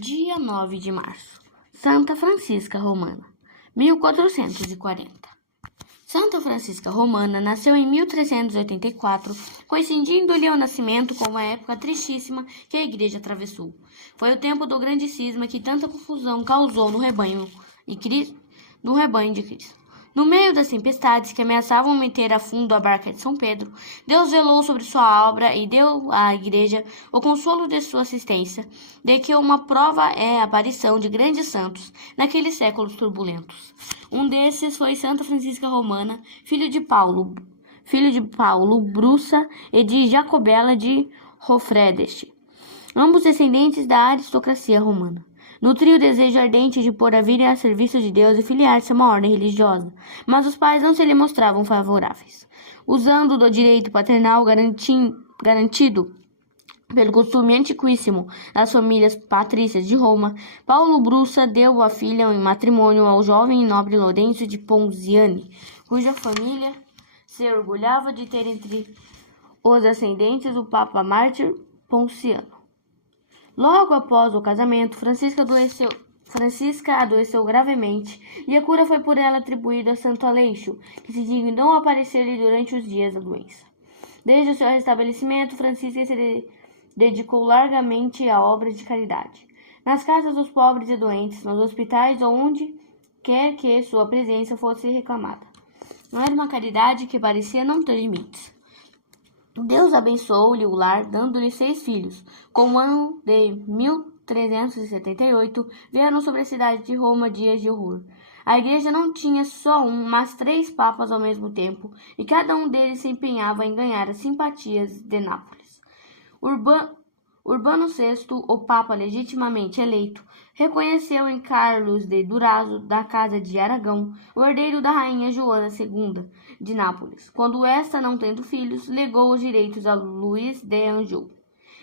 Dia 9 de março. Santa Francisca Romana, 1440. Santa Francisca Romana nasceu em 1384, coincidindo-lhe o nascimento com uma época tristíssima que a Igreja atravessou. Foi o tempo do grande cisma que tanta confusão causou no rebanho de Cristo. No meio das tempestades que ameaçavam meter a fundo a barca de São Pedro, Deus velou sobre sua obra e deu à Igreja o consolo de sua assistência, de que uma prova é a aparição de grandes santos naqueles séculos turbulentos. Um desses foi Santa Francisca Romana, filho de Paulo Brussa e de Jacobela de Hofredeste, ambos descendentes da aristocracia romana. Nutria o desejo ardente de pôr a vida a serviço de Deus e filiar-se a uma ordem religiosa, mas os pais não se lhe mostravam favoráveis. Usando do direito paternal garantido pelo costume antiquíssimo das famílias patrícias de Roma, Paulo Brussa deu a filha em matrimônio ao jovem e nobre Lourenço de Ponziani, cuja família se orgulhava de ter entre os ascendentes o Papa Mártir Ponciano. Logo após o casamento, Francisca adoeceu gravemente e a cura foi por ela atribuída a Santo Aleixo, que se dignou a aparecer-lhe durante os dias da doença. Desde o seu restabelecimento, Francisca se dedicou largamente a obras de caridade, nas casas dos pobres e doentes, nos hospitais ou onde quer que sua presença fosse reclamada. Não era uma caridade que parecia não ter limites. Deus abençoou-lhe o lar, dando-lhe 6 filhos. Com o ano de 1378, vieram sobre a cidade de Roma dias de horror. A igreja não tinha só um, mas 3 papas ao mesmo tempo, e cada um deles se empenhava em ganhar as simpatias de Nápoles. Urbano VI, o papa legitimamente eleito, reconheceu em Carlos de Durazzo, da Casa de Aragão, o herdeiro da rainha Joana II de Nápoles, quando esta, não tendo filhos, legou os direitos a Luís de Anjou.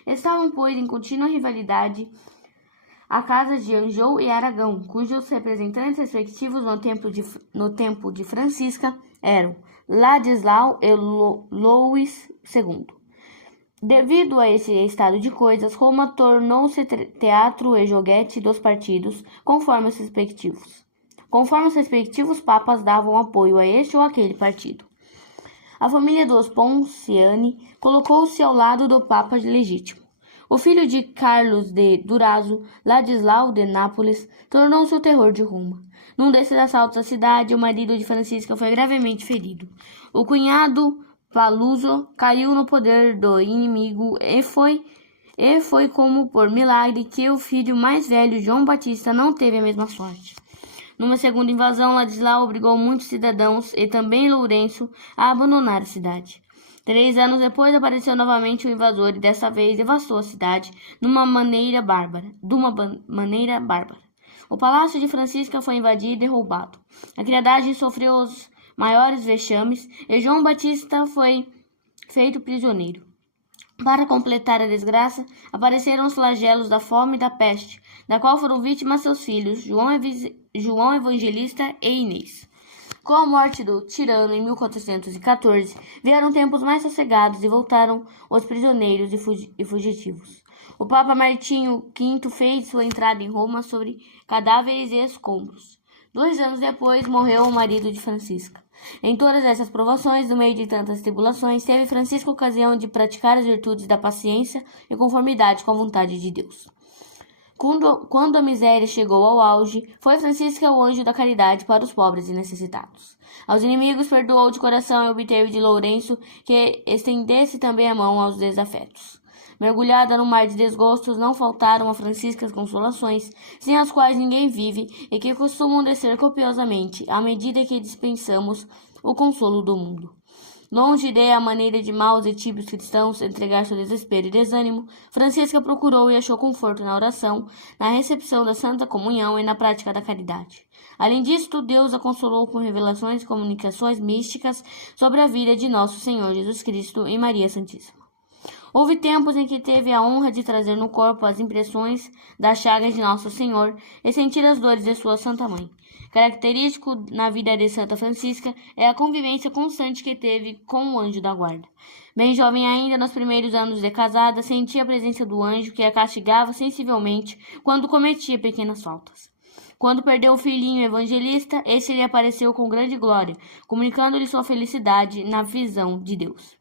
Estavam, pois, em contínua rivalidade a Casa de Anjou e Aragão, cujos representantes respectivos no tempo de Francisca eram Ladislau e Louis II. Devido a esse estado de coisas, Roma tornou-se teatro e joguete dos partidos, conforme os respectivos papas davam apoio a este ou aquele partido. A família dos Ponciani colocou-se ao lado do papa legítimo. O filho de Carlos de Durazzo, Ladislau de Nápoles, tornou-se o terror de Roma. Num desses assaltos à cidade, o marido de Francisca foi gravemente ferido. O cunhado Paluzzo caiu no poder do inimigo e foi como por milagre que o filho mais velho, João Batista, não teve a mesma sorte. Numa segunda invasão, Ladislau obrigou muitos cidadãos e também Lourenço a abandonar a cidade. 3 anos depois apareceu novamente o invasor e dessa vez devastou a cidade de uma maneira bárbara. O palácio de Francisca foi invadido e roubado. A criadagem sofreu os maiores vexames e João Batista foi feito prisioneiro. Para completar a desgraça, apareceram os flagelos da fome e da peste, da qual foram vítimas seus filhos, João Evangelista e Inês. Com a morte do tirano em 1414, vieram tempos mais sossegados e voltaram os prisioneiros e fugitivos. O Papa Martinho V fez sua entrada em Roma sobre cadáveres e escombros. 2 anos depois, morreu o marido de Francisca. Em todas essas provações, no meio de tantas tribulações, teve Francisco ocasião de praticar as virtudes da paciência e conformidade com a vontade de Deus. Quando a miséria chegou ao auge, foi Francisca o anjo da caridade para os pobres e necessitados. Aos inimigos perdoou de coração e obteve de Lourenço que estendesse também a mão aos desafetos. Mergulhada no mar de desgostos, não faltaram a Francisca as consolações, sem as quais ninguém vive e que costumam descer copiosamente, à medida que dispensamos o consolo do mundo. Longe de, à maneira de maus e tíbios cristãos, entregar seu desespero e desânimo, Francisca procurou e achou conforto na oração, na recepção da Santa Comunhão e na prática da caridade. Além disto, Deus a consolou com revelações e comunicações místicas sobre a vida de nosso Senhor Jesus Cristo e Maria Santíssima. Houve tempos em que teve a honra de trazer no corpo as impressões das chagas de Nosso Senhor e sentir as dores de sua Santa Mãe. Característico na vida de Santa Francisca é a convivência constante que teve com o anjo da guarda. Bem jovem ainda, nos primeiros anos de casada, sentia a presença do anjo que a castigava sensivelmente quando cometia pequenas faltas. Quando perdeu o filhinho evangelista, este lhe apareceu com grande glória, comunicando-lhe sua felicidade na visão de Deus.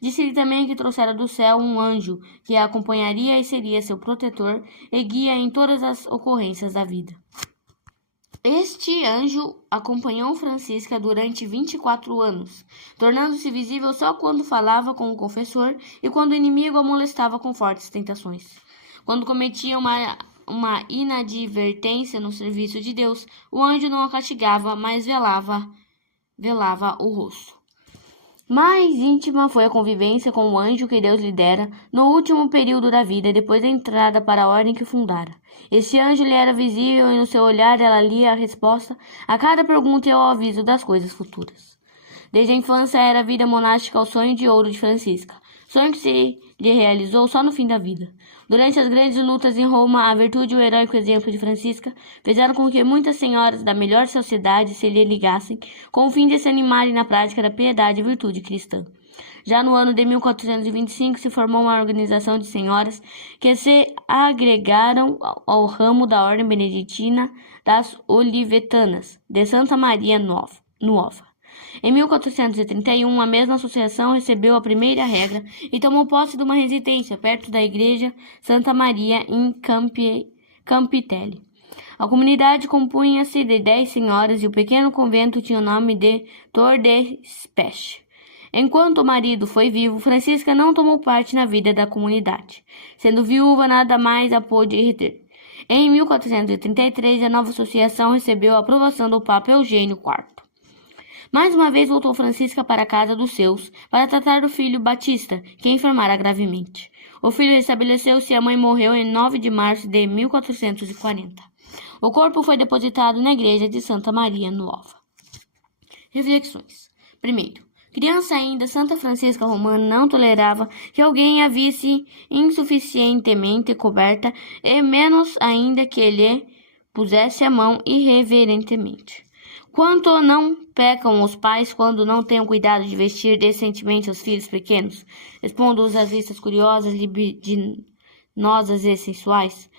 Disse-lhe também que trouxera do céu um anjo que a acompanharia e seria seu protetor e guia em todas as ocorrências da vida. Este anjo acompanhou Francisca durante 24 anos, tornando-se visível só quando falava com o confessor e quando o inimigo a molestava com fortes tentações. Quando cometia uma inadvertência no serviço de Deus, o anjo não a castigava, mas velava o rosto. Mais íntima foi a convivência com o anjo que Deus lhe dera no último período da vida, depois da entrada para a ordem que fundara. Este anjo lhe era visível e no seu olhar ela lia a resposta a cada pergunta e ao aviso das coisas futuras. Desde a infância era a vida monástica o sonho de ouro de Francisca, sonho que se lhe realizou só no fim da vida. Durante as grandes lutas em Roma, a virtude e o heróico exemplo de Francisca fizeram com que muitas senhoras da melhor sociedade se lhe ligassem, com o fim de se animarem na prática da piedade e virtude cristã. Já no ano de 1425 se formou uma organização de senhoras que se agregaram ao ramo da Ordem Beneditina das Olivetanas de Santa Maria Nuova. Em 1431, a mesma associação recebeu a primeira regra e tomou posse de uma residência perto da igreja Santa Maria em Campitelli. A comunidade compunha-se de 10 senhoras e o pequeno convento tinha o nome de Tor de Speche. Enquanto o marido foi vivo, Francisca não tomou parte na vida da comunidade. Sendo viúva, nada mais a pôde reter. Em 1433, a nova associação recebeu a aprovação do Papa Eugênio IV. Mais uma vez voltou Francisca para a casa dos seus, para tratar do filho Batista, que enfermara gravemente. O filho restabeleceu-se e a mãe morreu em 9 de março de 1440. O corpo foi depositado na igreja de Santa Maria Nuova. Reflexões. Primeiro, criança ainda, Santa Francisca Romana não tolerava que alguém a visse insuficientemente coberta e menos ainda que lhe pusesse a mão irreverentemente. Quanto não pecam os pais quando não têm o cuidado de vestir decentemente os filhos pequenos, expondo-os às vistas curiosas, libidinosas e sensuais?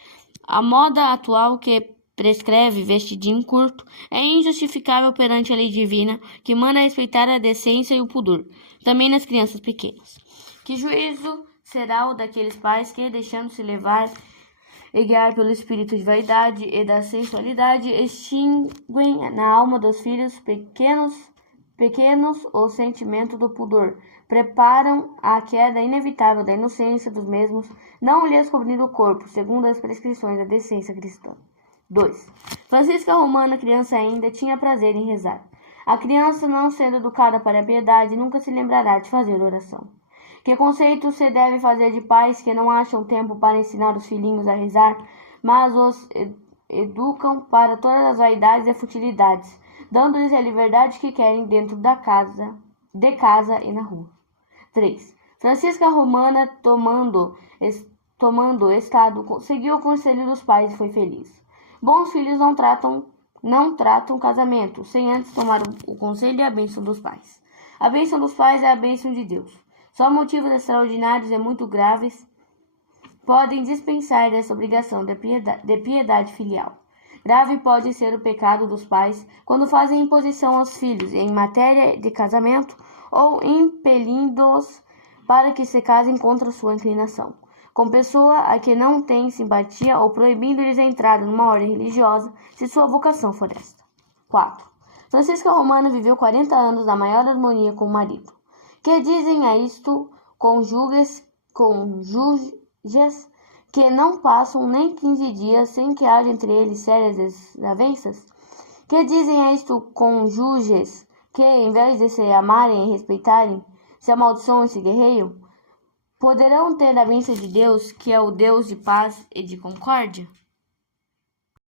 A moda atual que prescreve vestidinho curto é injustificável perante a lei divina, que manda respeitar a decência e o pudor, também nas crianças pequenas. Que juízo será o daqueles pais que, deixando-se levar e guiar pelo espírito de vaidade e da sensualidade, extinguem na alma dos filhos pequenos o sentimento do pudor, preparam a queda inevitável da inocência dos mesmos, não lhes cobrindo o corpo, segundo as prescrições da decência cristã. 2. Francisca Romana, criança ainda, tinha prazer em rezar. A criança, não sendo educada para a piedade, nunca se lembrará de fazer oração. Que conceito se deve fazer de pais que não acham tempo para ensinar os filhinhos a rezar, mas os educam para todas as vaidades e futilidades, dando-lhes a liberdade que querem dentro de casa e na rua. 3. Francisca Romana, tomando estado, seguiu o conselho dos pais e foi feliz. Bons filhos não tratam casamento, sem antes tomar o conselho e a bênção dos pais. A bênção dos pais é a bênção de Deus. Só motivos extraordinários e muito graves podem dispensar dessa obrigação de piedade filial. Grave pode ser o pecado dos pais quando fazem imposição aos filhos em matéria de casamento ou impelindo-os para que se casem contra sua inclinação, com pessoa a que não tem simpatia ou proibindo-lhes a entrada numa ordem religiosa se sua vocação for esta. 4. Francisca Romana viveu 40 anos na maior harmonia com o marido. Que dizem a isto cônjuges que não passam nem 15 dias sem que haja entre eles sérias desavenças? Que dizem a isto cônjuges que, em vez de se amarem e respeitarem, se amaldiçoam e se guerreiam? Poderão ter a bênção de Deus, que é o Deus de paz e de concórdia?